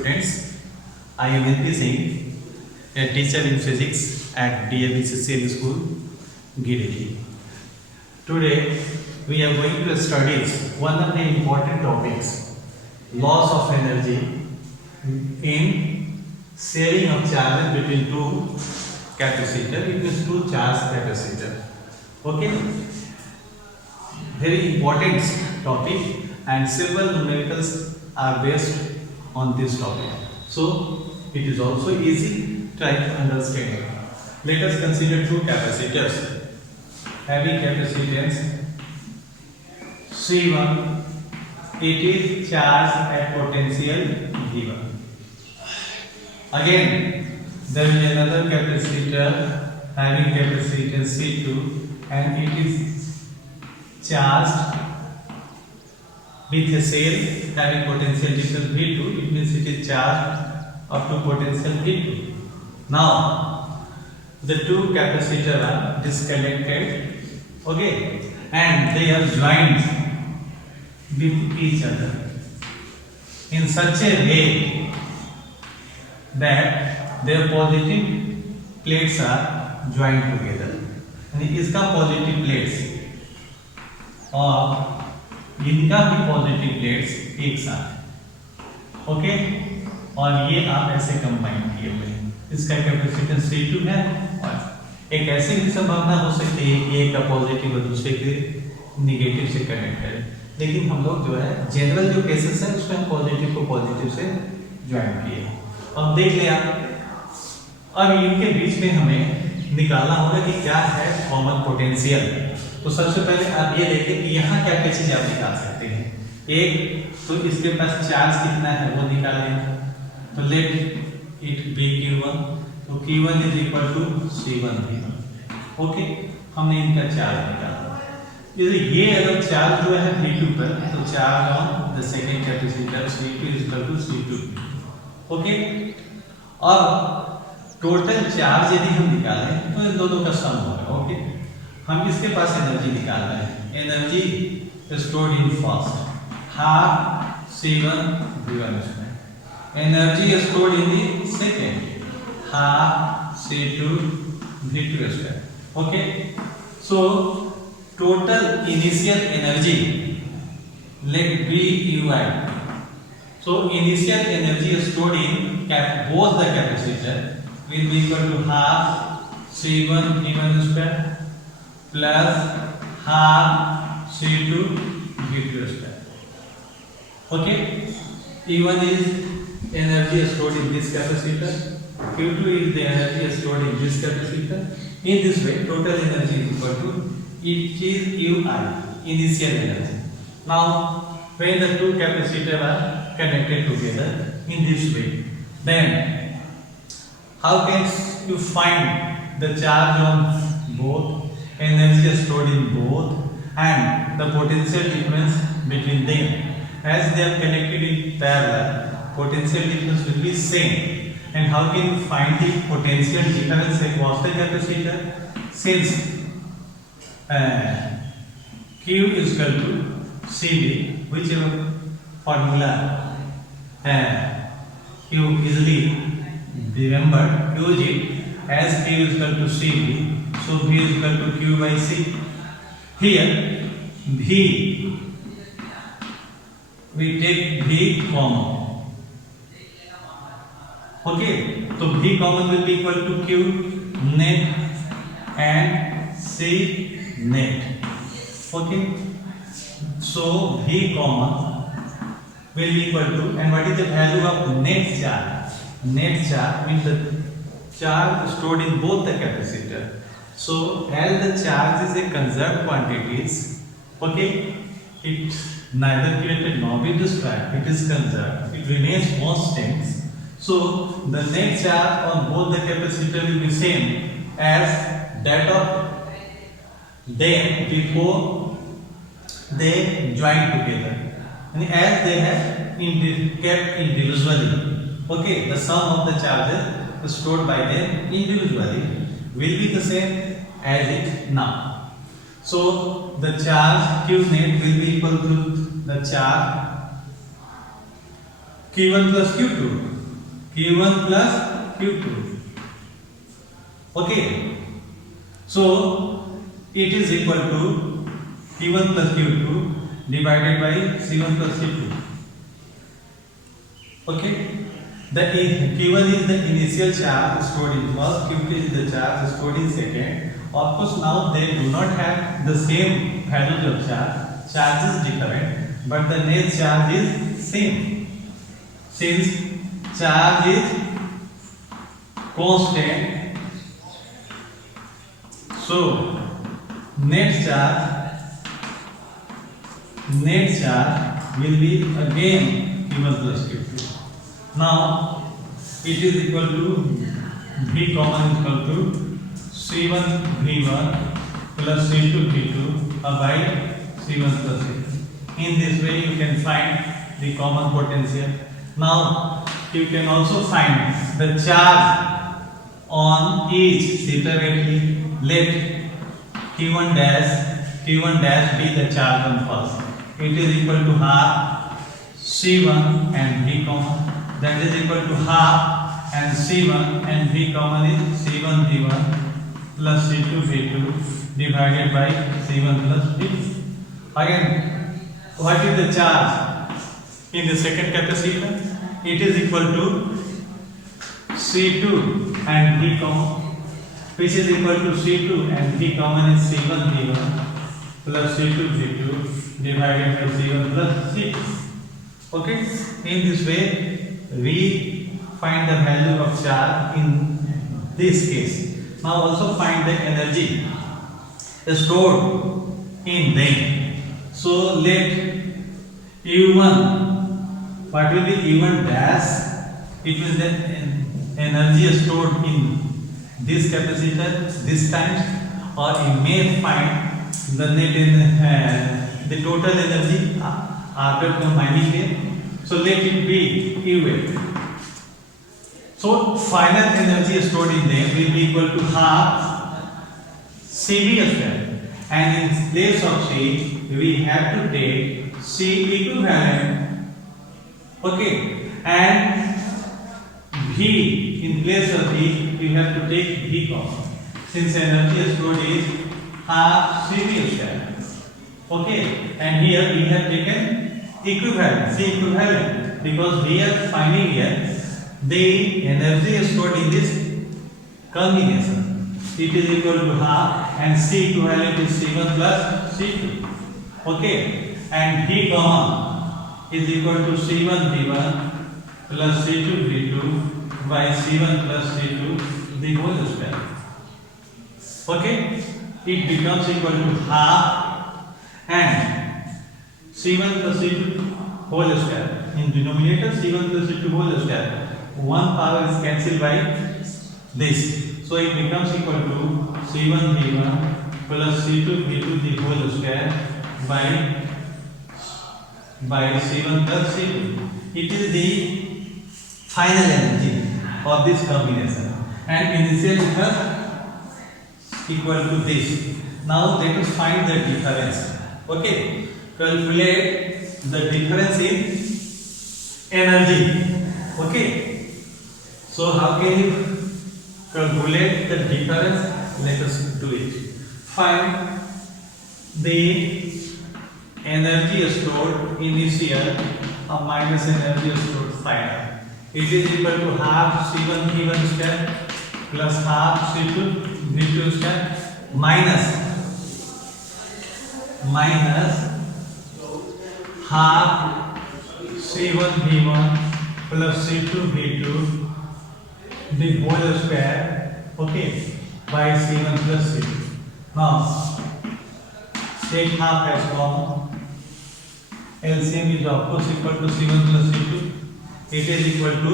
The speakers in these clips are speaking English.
students. I am NP Singh, a teacher in physics at DAVCCL School, Giriji. Today we are going to study one of the important topics, loss of energy in sharing of charges between two capacitor. It means two charge capacitor. Okay, very important topic, and several numericals are based on this topic. So it is also easy to try to understand. Let us consider two capacitors having capacitance C1. It is charged at potential V1. Again, there is another capacitor having capacitance C2, and it is charged with a cell having potential difference V2. It means it is charged up to potential V2. Now, the two capacitors are disconnected, okay, and they are joined with each other in such a way that their positive plates are joined together. यानी इसका positive plates और इनका भी positive plates एक साथ, okay, और ये आप ऐसे कंबाइन किए हुए हैं. इसका कैपेसिटेंस C2 है, और एक ऐसी भी संभावना हो सकती है कि एक का पॉजिटिव और दूसरे के निगेटिव से कनेक्ट करें, लेकिन हम लोग जो है जनरल जो केसेस है उसमें हम पॉजिटिव को पॉजिटिव से ज्वाइन किए. अब देख लें आप, अब इनके बीच में हमें निकालना होगा कि क्या है कॉमन पोटेंशियल. तो सबसे पहले आप ये देखें कि यहाँ क्या क्या चीज आप निकाल सकते हैं. एक तो इसके पास चार्ज कितना है वो निकालें, तो लेट इट बी Q1. तो Q1 is equal to C1 V1. Okay, हमने इनका चार्ज निकाला. ये अगर चार्ज जो है V2 पर, तो charge on the second capacitor C2 is equal to C2. Okay, और टोटल चार्ज यदि हम निकालें तो इन दोनों का सम होगा. ओके, हम इसके पास एनर्जी निकाल रहे हैं. Energy stored in first half C1 V1 square. Energy stored in the second half C2 V2 square. Okay, so total initial energy let be UI. So initial energy stored in both the capacitor will be equal to half C1 V1 square plus half C2 V2 square. Okay, E1 is energy stored in this capacitor, Q2 is the energy stored in this capacitor. In this way, total energy is equal to it is UI, initial energy. Now, when the two capacitors are connected together in this way, then how can you find the charge on both, energy stored in both, and the potential difference between them? As they are connected in parallel, potential difference will be same. And how can you find the potential difference across the capacitor? Since Q is equal to CD, whichever formula you easily remember, use it as Q is equal to CD, so V is equal to Q by C. Here V, we take V common. Okay, so V common will be equal to Q net and C net. Okay, so V common will be equal to, and what is the value of net charge? Net charge means the charge stored in both the capacitor. So as the charge is a conserved quantities, okay, it neither created nor be destroyed, it is conserved, it remains constant. So the net charge on both the capacitor will be same as that of them before they join together. And as they have kept individually, okay, the sum of the charges stored by them individually will be the same as it now. So the charge Q net will be equal to the charge Q1 plus Q2. Q1 plus Q2. Okay. So it is equal to Q1 plus Q2 divided by C1 plus C2. Okay. The Q1 is the initial charge stored in first, Q2 is the charge stored in second. Of course, now they do not have the same values of charge. Charge is different, but the net charge is same. Since charge is constant, so net charge will be again Q1 plus Q2. Now it is equal to V common is equal to C1 V1 plus C2 V2 by C1 plus C2. In this way you can find the common potential. Now you can also find the charge on each separately. Let Q1 dash be the charge on first. It is equal to half C1 and V common. That is equal to half and C1 and V common is C1 V1 plus C2 V2 divided by C1 plus V2. Again, what is the charge in the second capacitor? It is equal to C2 and V common, which is equal to C2 and V common is C1 V1 plus C2 V2 divided by C1 plus C2. Okay, in this way we find the value of charge in this case. Now also find the energy stored in them. So let U1, what will be U1 dash? It means the energy stored in this capacitor this time, or you may find the net in the total energy after combining them. So let it be UA. So final energy stored in them will be equal to half CV square, and in place of C we have to take C equivalent. Okay, and V in place of V we have to take V common, since energy stored is half CV square. Okay, and here we have taken equivalent, C equivalent, because we are finding here the energy stored in this combination. It is equal to half and C equivalent is C1 plus C2. Okay, and V common is equal to C1 V1 plus C2 V2 by C1 plus C2 the whole square. Okay, it becomes equal to half and C1 plus C2 whole square. In denominator C1 plus C2 whole square. One power is cancelled by this. So it becomes equal to C1 V1 plus C2 V2 the whole square by C1 plus C2. It is the final energy of this combination. And initial equal to this. Now let us find the difference. Okay. Calculate the difference in energy. Okay. So how can you calculate the difference? Let us do it. Find the energy stored initial minus energy stored final. It is equal to half C1 V1 square plus half C2 V2 square minus half C1 V1 plus C2 V2 the whole square, okay, by C1 plus C2. Now take half as common. LCM is of course equal to C1 plus C2. It is equal to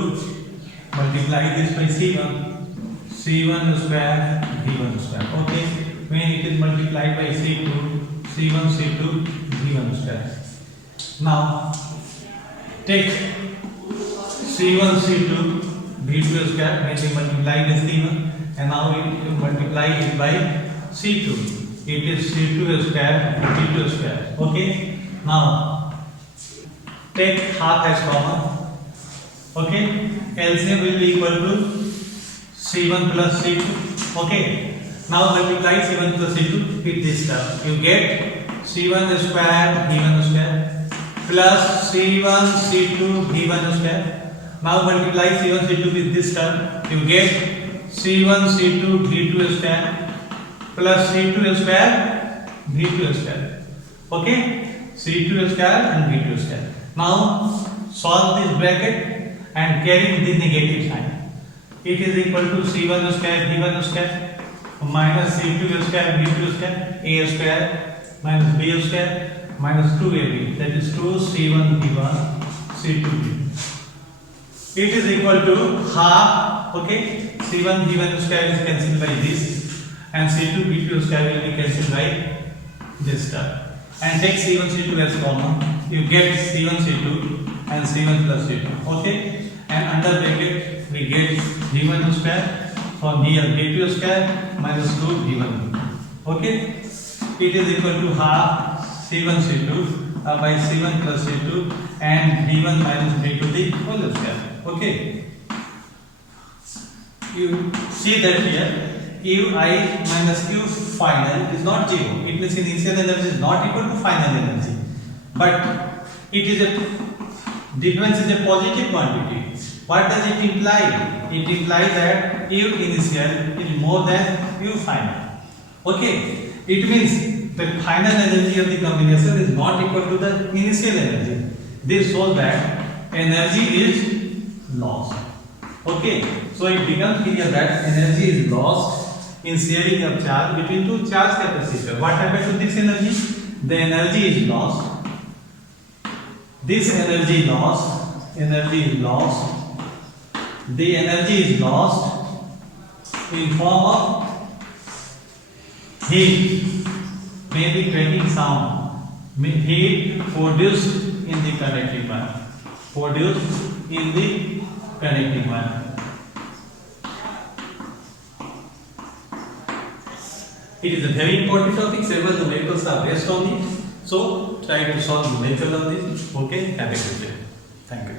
multiply this by C1 square V1 square. Okay, when it is multiplied by C1 C2 V1 square. Now take C1 C2 V2 square, when we multiply by C1, and now we multiply it by C2. It is C2 square V2 square. Okay, now take half as common. Okay, LCM will be equal to C1 plus C2. Okay, now multiply C1 plus C2 with this term. You get C1 square V1 square plus C1 C2 V1 square. Now multiply C1 C2 with this term. You get C1 C2 V2 square plus C2 square V2 square. Okay, C2 square and V2 square. Now solve this bracket and carrying the negative sign. It is equal to C1 square V1 square minus C2 square V2 square A square minus B square minus 2AB, that is 2C1 V1 C2 V2. It is equal to half. Okay, C1 V1 square is cancelled by this and C2 V2 square will be cancelled by this term. And take C1 C2 as common. You get C1 C2 and C1 plus C2. Okay, and under bracket we get V1 square from here V2 square minus 2 V1. Okay, it is equal to half C1 C2 by C1 plus C2 and V1 minus V2 the whole square. Okay, you see that here Ui minus Q final is not 0. It means initial energy is not equal to final energy, but it is a difference is a positive quantity. What does it imply? It implies that U initial is more than U final. Okay, it means the final energy of the combination is not equal to the initial energy. This shows that energy is lost. Okay, so it becomes clear that energy is lost in sharing of charge between two charge capacitors. What happened to this energy? The energy is lost. This energy is lost. The energy is lost in form of heat, maybe cracking sound, heat produced in the conducting wire. It is a very important topic. Several numericals are based on it. So try to solve numerical on this. Okay, have a good day. Thank you.